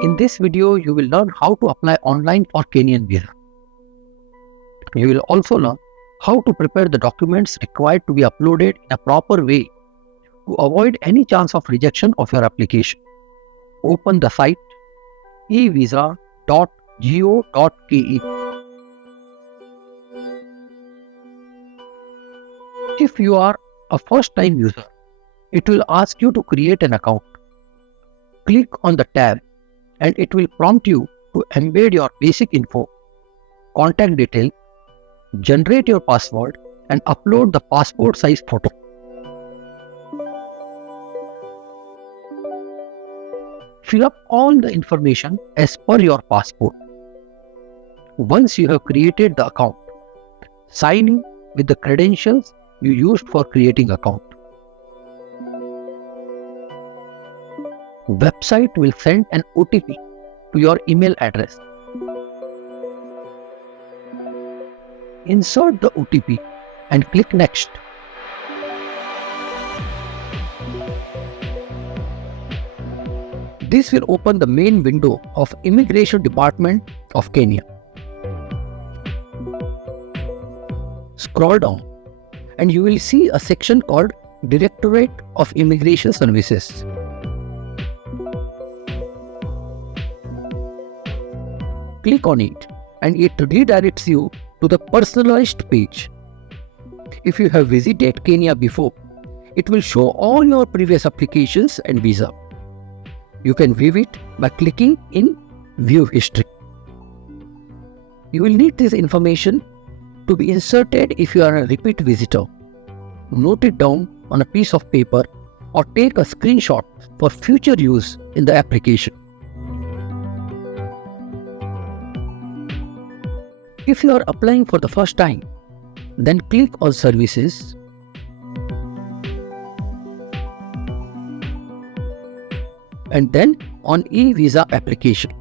In this video, you will learn how to apply online for Kenyan visa. You will also learn how to prepare the documents required to be uploaded in a proper way to avoid any chance of rejection of your application. Open the site evisa.go.ke. If you are a first-time user, it will ask you to create an account. Click on the tab and it will prompt you to embed your basic info, contact details, generate your password and upload the passport size photo. Fill up all the information as per your passport. Once you have created the account, sign in with the credentials you used for creating account. Website will send an OTP to your email address. Insert the OTP and click Next. This will open the main window of Immigration Department of Kenya. Scroll down and you will see a section called Directorate of Immigration Services. Click on it and it redirects you to the personalized page. If you have visited Kenya before, it will show all your previous applications and visa. You can view it by clicking in View History. You will need this information to be inserted if you are a repeat visitor. Note it down on a piece of paper or take a screenshot for future use in the application. If you are applying for the first time, then click on Services and then on E-Visa Application.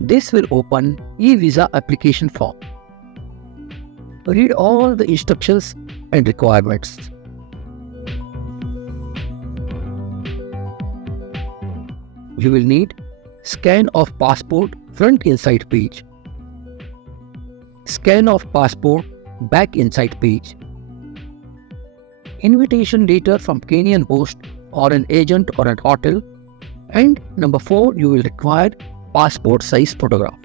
This will open E-Visa Application form. Read all the instructions and requirements. You will need scan of passport front inside page, scan of passport back inside page, invitation letter from Kenyan Post or an agent or a hotel, and number 4, you will require passport size photograph.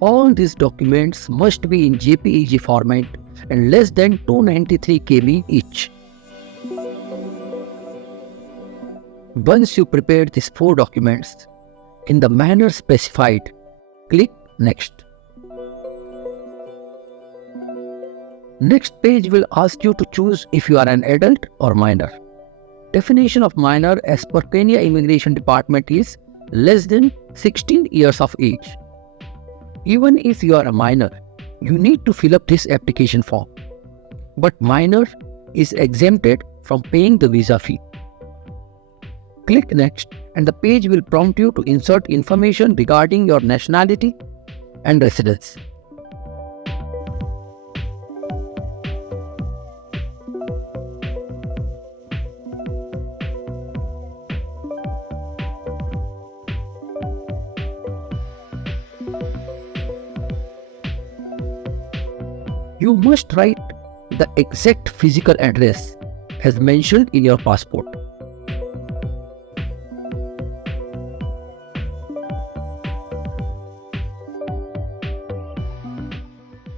All these documents must be in JPEG format and less than 293 KB each. Once you prepare these 4 documents in the manner specified, click Next. Next page will ask you to choose if you are an adult or minor. Definition of minor as per Kenya Immigration Department is less than 16 years of age. Even if you are a minor, you need to fill up this application form. But minor is exempted from paying the visa fee. Click Next and the page will prompt you to insert information regarding your nationality and residence. You must write the exact physical address as mentioned in your passport.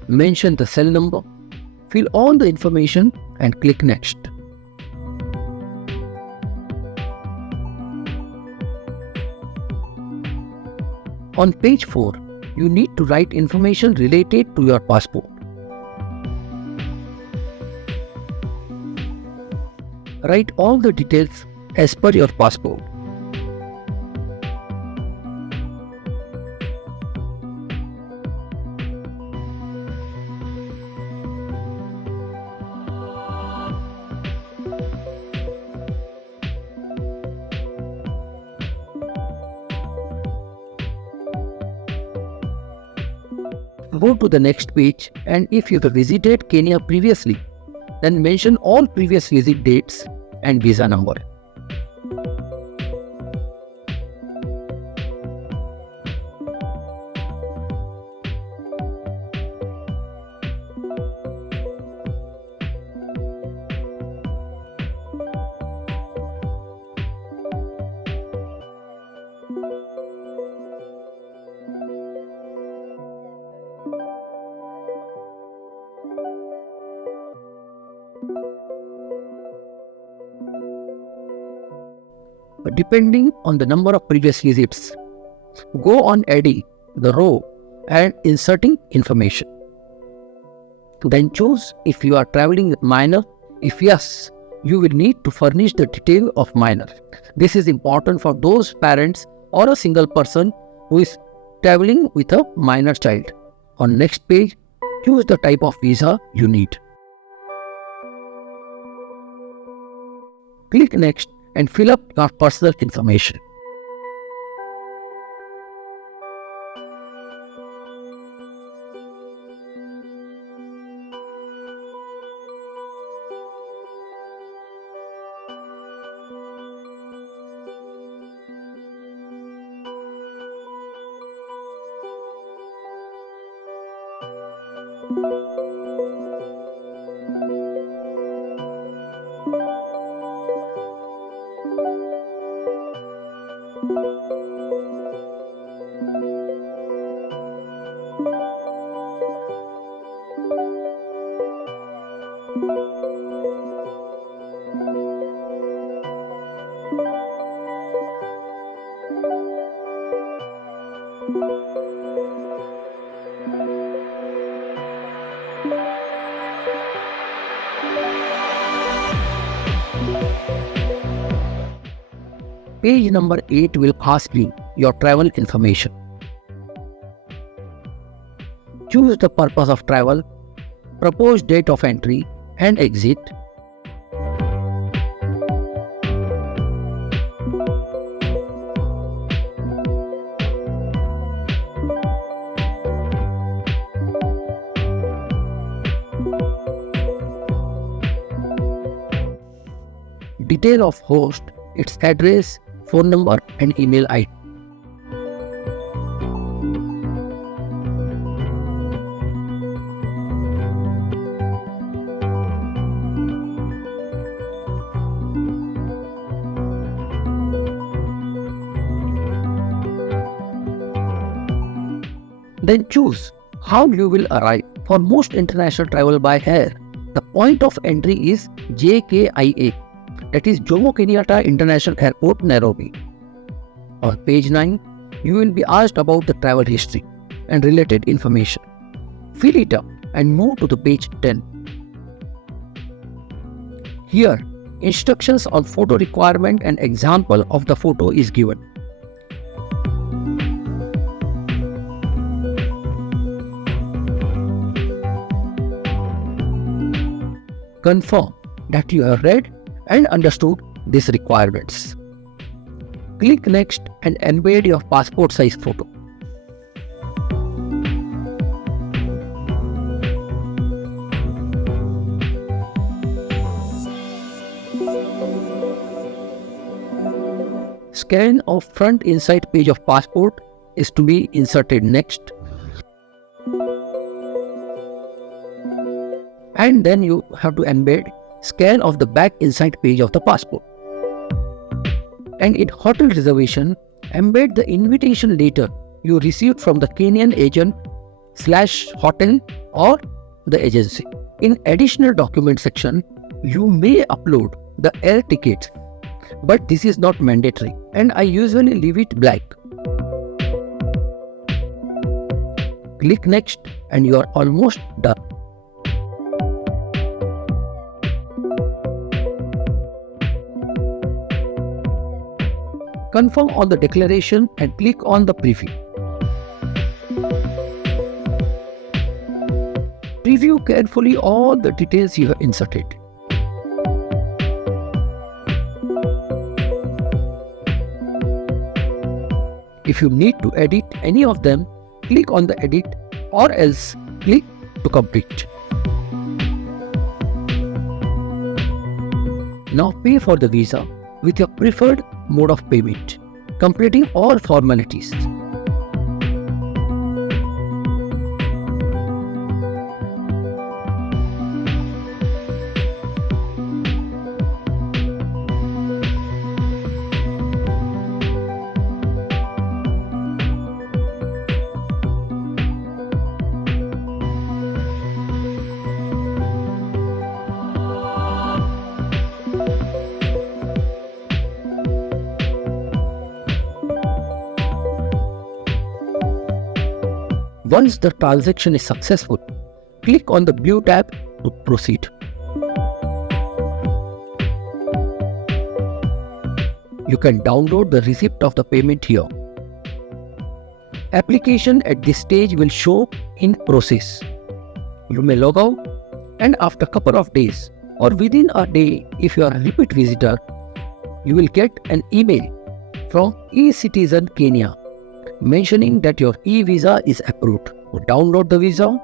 Mention the cell number, fill all the information and click Next. On page 4, you need to write information related to your passport. Write all the details as per your passport. Go to the next page and if you have visited Kenya previously, then mention all previous visit dates and visa number. depending on the number of previous visits. Go on edit the row and inserting information. Then choose if you are traveling with minor. If yes, you will need to furnish the detail of minor. This is important for those parents or a single person who is traveling with a minor child. On next page, choose the type of visa you need. Click next and fill up your personal information. Page number 8 will ask you your travel information. Choose the purpose of travel, proposed date of entry and exit, detail of host, its address, phone number and email ID. Then choose how you will arrive. For most international travel by air, the point of entry is JKIA, that is Jomo Kenyatta International Airport, Nairobi. On page 9, you will be asked about the travel history and related information. Fill it up and move to the page 10. Here, instructions on photo requirement and example of the photo is given. Confirm that you have read and understood these requirements. Click next and embed your passport size photo. Scan of front inside page of passport is to be inserted next. And then you have to embed scan of the back inside page of the passport. And in hotel reservation, embed the invitation letter you received from the Kenyan agent / hotel or the agency. In additional document section, you may upload the air ticket, but this is not mandatory and I usually leave it blank. Click next and you are almost done. Confirm on the declaration and click on the preview. Review carefully all the details you have inserted. If you need to edit any of them, click on the edit or else click to complete. Now pay for the visa with your preferred mode of payment, completing all formalities. Once the transaction is successful, click on the blue tab to proceed. You can download the receipt of the payment here. Application at this stage will show in process. You may log out, and after a couple of days or within a day, if you are a repeat visitor, you will get an email from e-Citizen Kenya mentioning that your e-visa is approved. So download the visa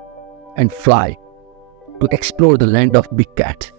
and fly to explore the land of big cats.